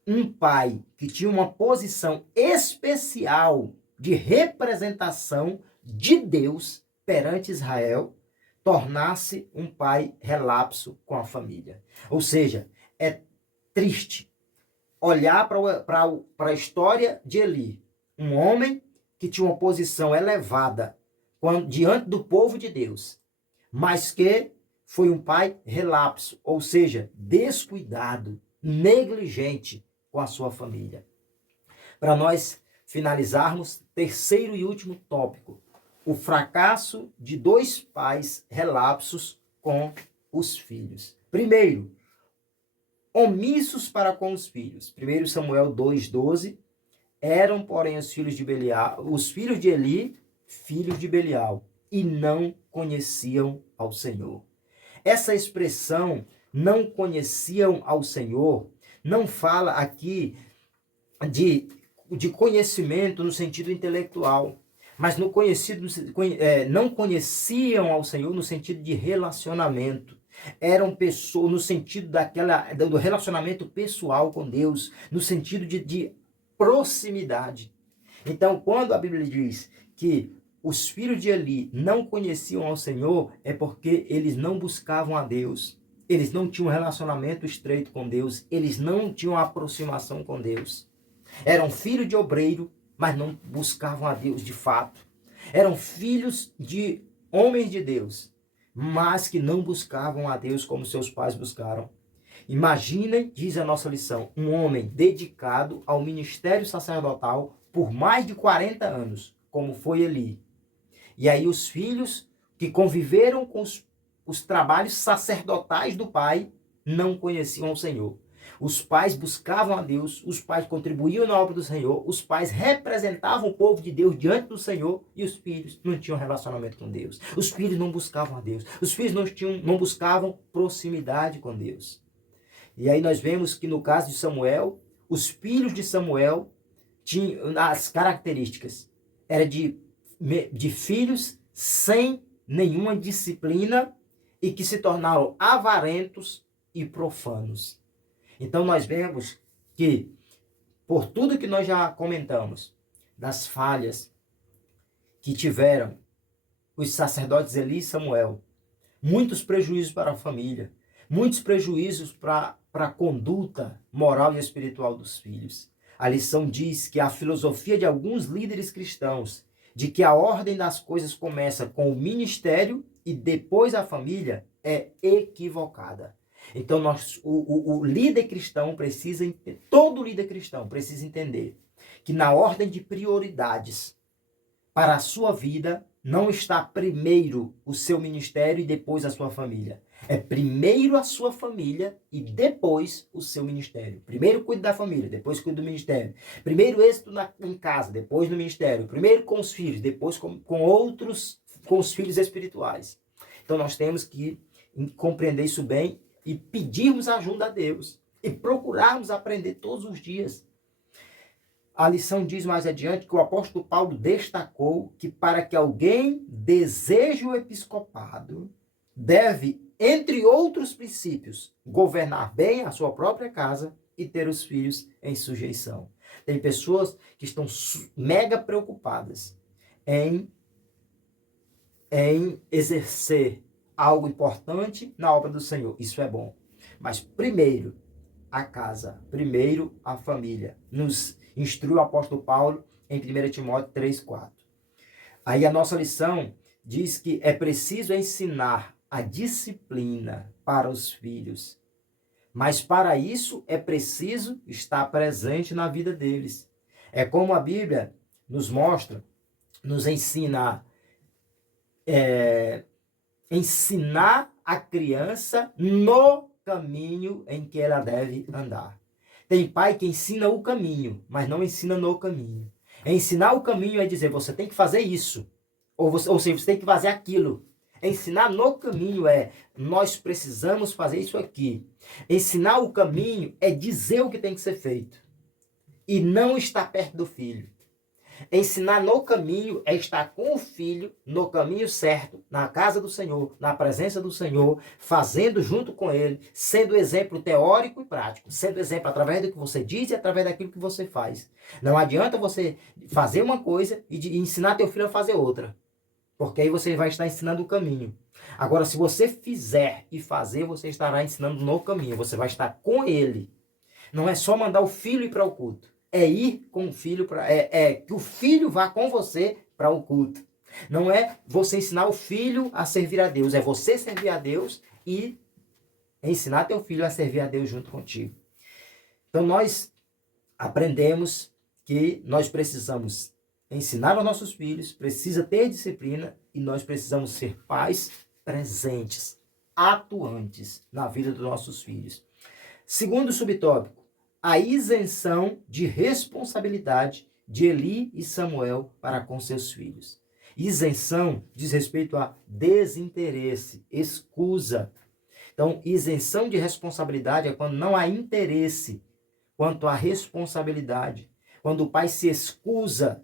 um pai que tinha uma posição especial de representação de Deus perante Israel, tornar-se um pai relapso com a família. Ou seja, é triste olhar para a história de Eli, um homem que tinha uma posição elevada diante do povo de Deus, mas que foi um pai relapso, ou seja, descuidado, negligente com a sua família. Para nós finalizarmos, terceiro e último tópico, o fracasso de dois pais relapsos com os filhos. Primeiro, omissos para com os filhos. 1 Samuel 2,12, eram, porém, os filhos de Eli, filhos de Belial, e não conheciam ao Senhor. Essa expressão, não conheciam ao Senhor, não fala aqui de conhecimento no sentido intelectual, mas não conheciam ao Senhor no sentido de relacionamento. Eram pessoas no sentido do relacionamento pessoal com Deus, no sentido de proximidade. Então, quando a Bíblia diz que os filhos de Eli não conheciam ao Senhor, é porque eles não buscavam a Deus. Eles não tinham um relacionamento estreito com Deus. Eles não tinham aproximação com Deus. Eram filhos de obreiro, mas não buscavam a Deus de fato. Eram filhos de homens de Deus, mas que não buscavam a Deus como seus pais buscaram. Imaginem, diz a nossa lição, um homem dedicado ao ministério sacerdotal por mais de 40 anos, como foi Eli. E aí os filhos que conviveram com os trabalhos sacerdotais do pai não conheciam o Senhor. Os pais buscavam a Deus, os pais contribuíam na obra do Senhor, os pais representavam o povo de Deus diante do Senhor e os filhos não tinham relacionamento com Deus. Os filhos não buscavam a Deus, os filhos não buscavam proximidade com Deus. E aí nós vemos que no caso de Samuel, os filhos de Samuel tinham as características. Era de filhos sem nenhuma disciplina e que se tornaram avarentos e profanos. Então nós vemos que, por tudo que nós já comentamos, das falhas que tiveram os sacerdotes Eli e Samuel, muitos prejuízos para a família, muitos prejuízos para a conduta moral e espiritual dos filhos. A lição diz que a filosofia de alguns líderes cristãos, de que a ordem das coisas começa com o ministério e depois a família, é equivocada. Então o líder cristão precisa, todo líder cristão precisa entender que na ordem de prioridades para a sua vida não está primeiro o seu ministério e depois a sua família. É primeiro a sua família e depois o seu ministério. Primeiro cuide da família, depois cuide do ministério. Primeiro êxito em casa, depois no ministério. Primeiro com os filhos, depois com os filhos espirituais. Então nós temos que compreender isso bem e pedirmos ajuda a Deus. E procurarmos aprender todos os dias. A lição diz mais adiante que o apóstolo Paulo destacou que para que alguém deseje o episcopado, deve, entre outros princípios, governar bem a sua própria casa e ter os filhos em sujeição. Tem pessoas que estão mega preocupadas em exercer algo importante na obra do Senhor. Isso é bom. Mas primeiro a casa, primeiro a família. Nos instrui o apóstolo Paulo em 1 Timóteo 3,4. Aí a nossa lição diz que é preciso ensinar a disciplina para os filhos. Mas para isso é preciso estar presente na vida deles. É como a Bíblia nos mostra, nos ensina ensinar a criança no caminho em que ela deve andar. Tem pai que ensina o caminho, mas não ensina no caminho. Ensinar o caminho é dizer, você tem que fazer isso. Ou seja, você tem que fazer aquilo. Ensinar no caminho é, nós precisamos fazer isso aqui. Ensinar o caminho é dizer o que tem que ser feito. E não estar perto do filho. Ensinar no caminho é estar com o filho no caminho certo, na casa do Senhor, na presença do Senhor, fazendo junto com ele, sendo exemplo teórico e prático, sendo exemplo através do que você diz e através daquilo que você faz. Não adianta você fazer uma coisa e ensinar teu filho a fazer outra, porque aí você vai estar ensinando o caminho. Agora, se você fizer e fazer, você estará ensinando no caminho, você vai estar com ele. Não é só mandar o filho ir para o culto. É ir com o filho, que o filho vá com você para o culto. Não é você ensinar o filho a servir a Deus, é você servir a Deus e ensinar teu filho a servir a Deus junto contigo. Então nós aprendemos que nós precisamos ensinar aos nossos filhos, precisa ter disciplina e nós precisamos ser pais presentes, atuantes na vida dos nossos filhos. Segundo subtópico, a isenção de responsabilidade de Eli e Samuel para com seus filhos. Isenção diz respeito a desinteresse, escusa. Então, isenção de responsabilidade é quando não há interesse quanto à responsabilidade. Quando o pai se escusa,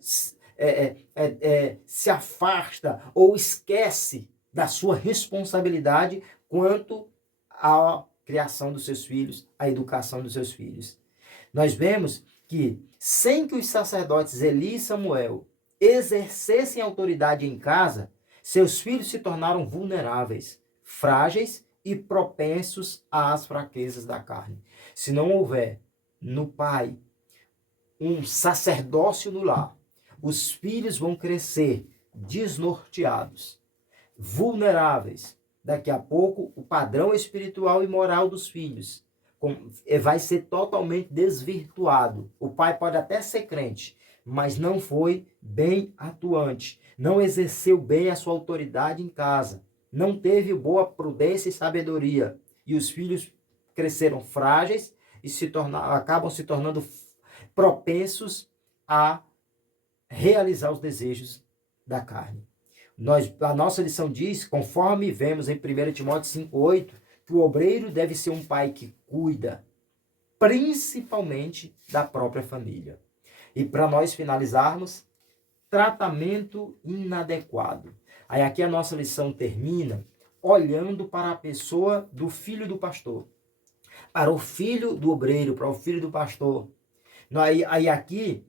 se afasta ou esquece da sua responsabilidade quanto à criação dos seus filhos, à educação dos seus filhos. Nós vemos que, sem que os sacerdotes Eli e Samuel exercessem autoridade em casa, seus filhos se tornaram vulneráveis, frágeis e propensos às fraquezas da carne. Se não houver no pai um sacerdócio no lar, os filhos vão crescer desnorteados, vulneráveis, daqui a pouco, o padrão espiritual e moral dos filhos vai ser totalmente desvirtuado. O pai pode até ser crente, mas não foi bem atuante, não exerceu bem a sua autoridade em casa, não teve boa prudência e sabedoria, e os filhos cresceram frágeis e acabam se tornando propensos a realizar os desejos da carne. A nossa lição diz, conforme vemos em 1 Timóteo 5,8, que o obreiro deve ser um pai que cuida, principalmente da própria família. E para nós finalizarmos, tratamento inadequado. Aí aqui a nossa lição termina olhando para a pessoa do filho do pastor, para o filho do obreiro, para o filho do pastor. Aí aqui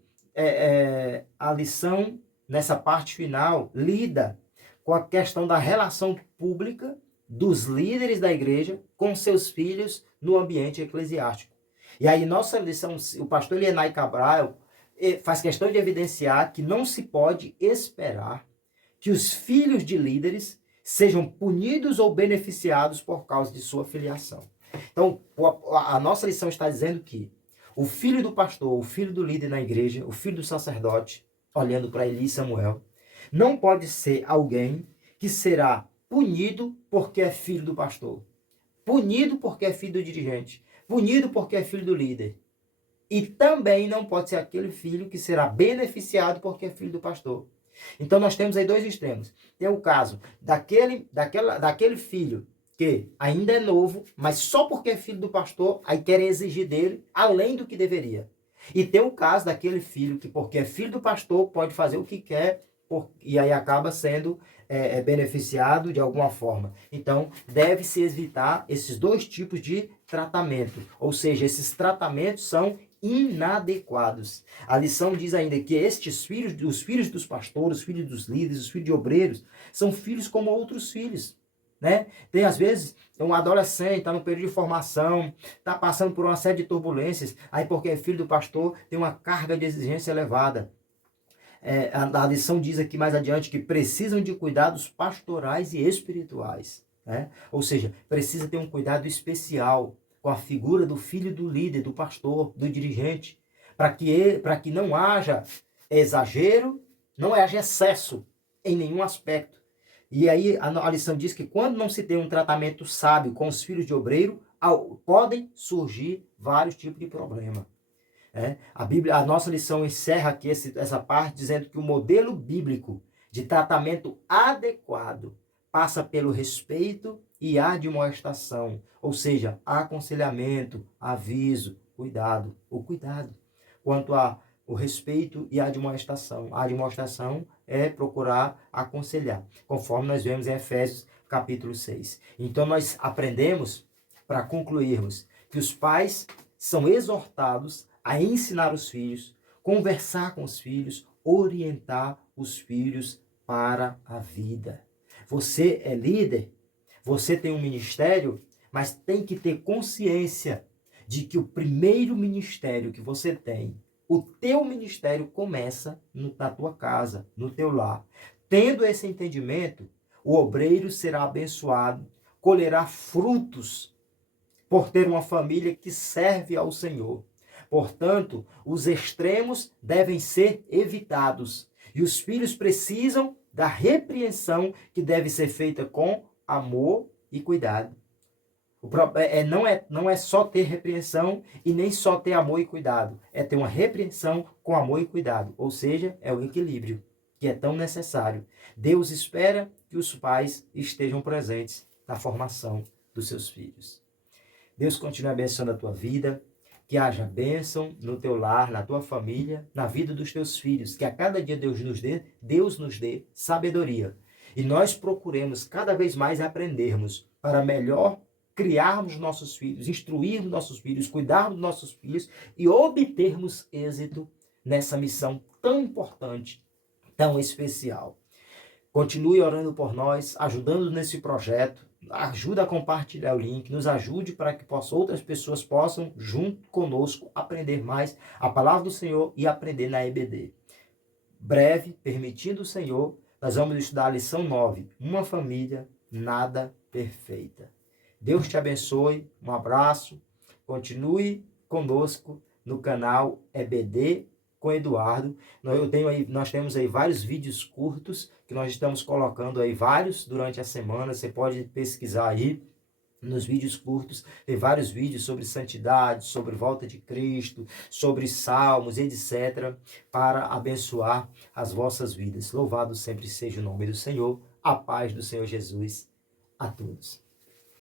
a lição, nessa parte final, lida com a questão da relação pública dos líderes da igreja com seus filhos no ambiente eclesiástico. E aí nossa lição, o pastor Elienay Cabral faz questão de evidenciar que não se pode esperar que os filhos de líderes sejam punidos ou beneficiados por causa de sua filiação. Então, a nossa lição está dizendo que o filho do pastor, o filho do líder na igreja, o filho do sacerdote, olhando para Eli e Samuel, não pode ser alguém que será punido porque é filho do pastor, punido porque é filho do dirigente, punido porque é filho do líder. E também não pode ser aquele filho que será beneficiado porque é filho do pastor. Então nós temos aí dois extremos. Tem o caso daquele filho que ainda é novo, mas só porque é filho do pastor, aí querem exigir dele além do que deveria. E tem o caso daquele filho que, porque é filho do pastor, pode fazer o que quer e aí acaba sendo beneficiado de alguma forma. Então, deve-se evitar esses dois tipos de tratamento. Ou seja, esses tratamentos são inadequados. A lição diz ainda que estes filhos, os filhos dos pastores, os filhos dos líderes, os filhos de obreiros, são filhos como outros filhos. Né? Tem às vezes um adolescente, está no período de formação, está passando por uma série de turbulências, aí porque é filho do pastor, tem uma carga de exigência elevada. A lição diz aqui mais adiante que precisam de cuidados pastorais e espirituais. Né? Ou seja, precisa ter um cuidado especial com a figura do filho do líder, do pastor, do dirigente, para que não haja exagero, não haja excesso em nenhum aspecto. E aí a lição diz que quando não se tem um tratamento sábio com os filhos de obreiro, podem surgir vários tipos de problemas. A nossa lição encerra aqui essa parte dizendo que o modelo bíblico de tratamento adequado passa pelo respeito e admoestação, ou seja, aconselhamento, aviso, cuidado, o cuidado quanto ao respeito e a admoestação. A admoestação é procurar aconselhar, conforme nós vemos em Efésios capítulo 6. Então nós aprendemos, para concluirmos, que os pais são exortados a ensinar os filhos, conversar com os filhos, orientar os filhos para a vida. Você é líder, você tem um ministério, mas tem que ter consciência de que o primeiro ministério que você tem, o teu ministério começa na tua casa, no teu lar. Tendo esse entendimento, o obreiro será abençoado, colherá frutos por ter uma família que serve ao Senhor. Portanto, os extremos devem ser evitados e os filhos precisam da repreensão que deve ser feita com amor e cuidado. Não é só ter repreensão e nem só ter amor e cuidado. É ter uma repreensão com amor e cuidado. Ou seja, é o equilíbrio que é tão necessário. Deus espera que os pais estejam presentes na formação dos seus filhos. Deus continue abençoando a tua vida. Que haja bênção no teu lar, na tua família, na vida dos teus filhos. Que a cada dia Deus nos dê sabedoria. E nós procuremos cada vez mais aprendermos para melhor criarmos nossos filhos, instruirmos nossos filhos, cuidarmos dos nossos filhos e obtermos êxito nessa missão tão importante, tão especial. Continue orando por nós, ajudando nesse projeto. Ajuda a compartilhar o link, nos ajude para que outras pessoas possam, junto conosco, aprender mais a palavra do Senhor e aprender na EBD. Breve, permitindo o Senhor, nós vamos estudar a lição 9, uma família nada perfeita. Deus te abençoe, um abraço, continue conosco no canal EBD com Eduardo. Nós temos aí vários vídeos curtos que nós estamos colocando aí vários durante a semana. Você pode pesquisar aí nos vídeos curtos, tem vários vídeos sobre santidade, sobre volta de Cristo, sobre salmos, etc., para abençoar as vossas vidas. Louvado sempre seja o nome do Senhor, a paz do Senhor Jesus a todos.